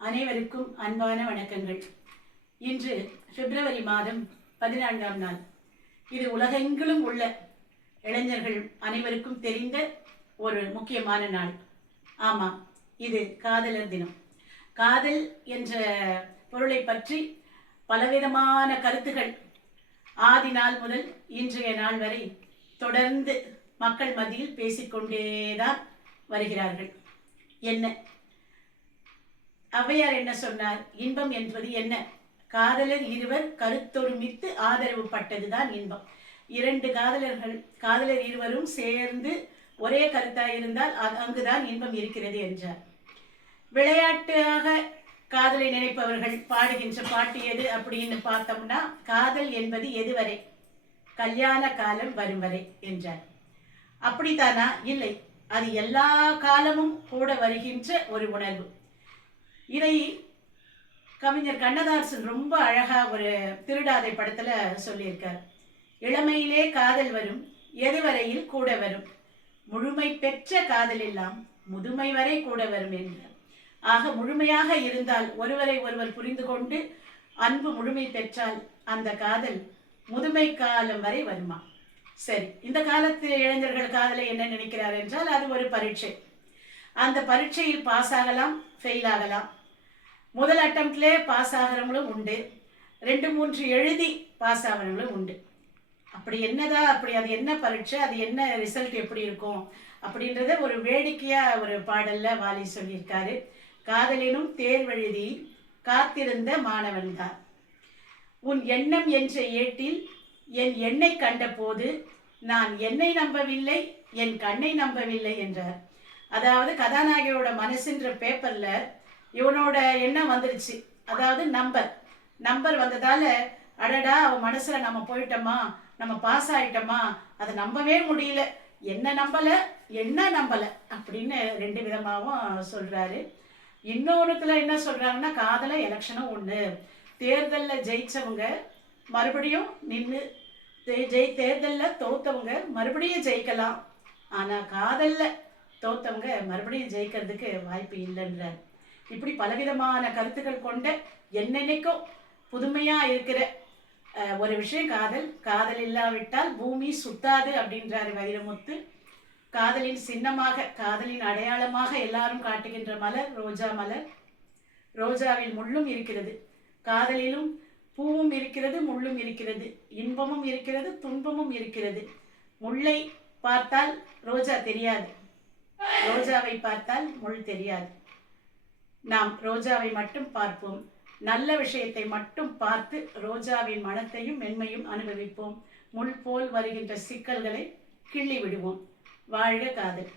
அனைவருக்கும் அன்பான வணக்கங்கள். இன்று பிப்ரவரி மாதம் 14ஆம் நாள். இது உலகெங்கிலும் உள்ள இளைஞர்கள் அனைவருக்கும் தெரிந்த ஒரு முக்கியமான நாள். ஆமாம், இது காதலர் தினம். காதல் என்ற பொருளை பற்றி பலவிதமான கருத்துகள் ஆதி நாள் முதல் இன்றைய நாள் வரை தொடர்ந்து மக்கள் மத்தியில் பேசிக்கொண்டேதான் வருகிறார்கள். என்ன ஔவையார் என்ன சொன்னார்? இன்பம் என்பது என்ன? காதலர் இருவர் கருத்தொருமித்து ஆதரவு பட்டதுதான் இன்பம். இரண்டு காதலர் இருவரும் சேர்ந்து ஒரே கருத்தாயிருந்தால் அங்குதான் இன்பம் இருக்கிறது என்றார். விளையாட்டாக காதலை நினைப்பவர்கள் பாடுகின்ற பாட்டு எது அப்படின்னு பார்த்தோம்னா, காதல் என்பது எதுவரை? கல்யாண காலம் வரும் வரை என்றார். அப்படித்தானா? இல்லை, அது எல்லா காலமும் கூட வருகின்ற ஒரு உணர்வு. இதை கவிஞர் கண்ணதாசன் ரொம்ப அழகா ஒரு திருடாதை படத்துல சொல்லியிருக்கார். இளமையிலே காதல் வரும், எதுவரையில் கூட வரும், முழுமை பெற்ற காதல் எல்லாம் முதுமை வரை கூட வரும் என்றார். ஆக முழுமையாக இருந்தால், ஒருவரை ஒருவர் புரிந்து கொண்டு அன்பு முழுமை பெற்றால் அந்த காதல் முதுமை காலம் வரை வருமா? சரி, இந்த காலத்து இளைஞர்கள் காதலை என்ன நினைக்கிறார் என்றால், அது ஒரு பரீட்சை. அந்த பரீட்சையில் பாஸ் ஆகலாம், ஃபெயில் ஆகலாம். முதல் அட்டம்ப்ட்லே பாஸ் ஆகிறவங்களும் உண்டு, 2-3 எழுதி பாஸ் ஆகிறவங்களும் உண்டு. அப்படி அது என்ன பரீட்சை, அது என்ன ரிசல்ட் எப்படி இருக்கும் அப்படின்றத ஒரு வேடிக்கையாக ஒரு பாடலில் வாலி சொல்லியிருக்காரு. காதலினும் தேர்வெழுதி காத்திருந்த மாணவன் தான், உன் எண்ணம் என்ற ஏட்டில் என் எண்ணை கண்ட போது நான் என்னை நம்பவில்லை, என் கண்ணை நம்பவில்லை என்றார். அதாவது கதாநாயகியோட மனசுன்ற பேப்பரில் இவனோட எண்ணம் வந்துருச்சு. அதாவது நம்பர் வந்ததால, அடடா அவன் மனசுல நம்ம போயிட்டோமா, நம்ம பாஸ் ஆயிட்டோமா, அதை நம்பவே முடியல, என்ன நம்பல அப்படின்னு 2 விதமாகவும் சொல்றாரு. இன்னொருத்துல என்ன சொல்றாங்கன்னா, காதல எலெக்ஷனும் ஒண்ணு, தேர்தலில் ஜெயிச்சவங்க மறுபடியும் நின்று தேர்தலில் தோத்தவங்க மறுபடியும் ஜெயிக்கலாம், ஆனா காதல்ல தோத்தவங்க மறுபடியும் ஜெயிக்கிறதுக்கு வாய்ப்பு இல்லைன்றார். இப்படி பலவிதமான கருத்துக்கள் கொண்ட என்னென்னைக்கும் புதுமையா இருக்கிற ஒரு விஷயம் காதல் இல்லாவிட்டால் பூமி சுத்தாது அப்படின்றாரு வைரமுத்து. காதலின் சின்னமாக, காதலின் அடையாளமாக எல்லாரும் காட்டுகின்ற மலர் ரோஜா மலர். ரோஜாவில் முள்ளும் இருக்கிறது, காதலிலும் பூவும் இருக்கிறது, முள்ளும் இருக்கிறது, இன்பமும் இருக்கிறது, துன்பமும் இருக்கிறது. முல்லை பார்த்தால் ரோஜா தெரியாது, ரோஜாவை பார்த்தால் முள் தெரியாது. நாம் ரோஜாவை மட்டும் பார்ப்போம், நல்ல விஷயத்தை மட்டும் பார்த்து ரோஜாவின் மனத்தையும் மென்மையும் அனுபவிப்போம். முள் போல் வருகின்ற சிக்கல்களை கிள்ளி விடுவோம். வாழ்க காதல்.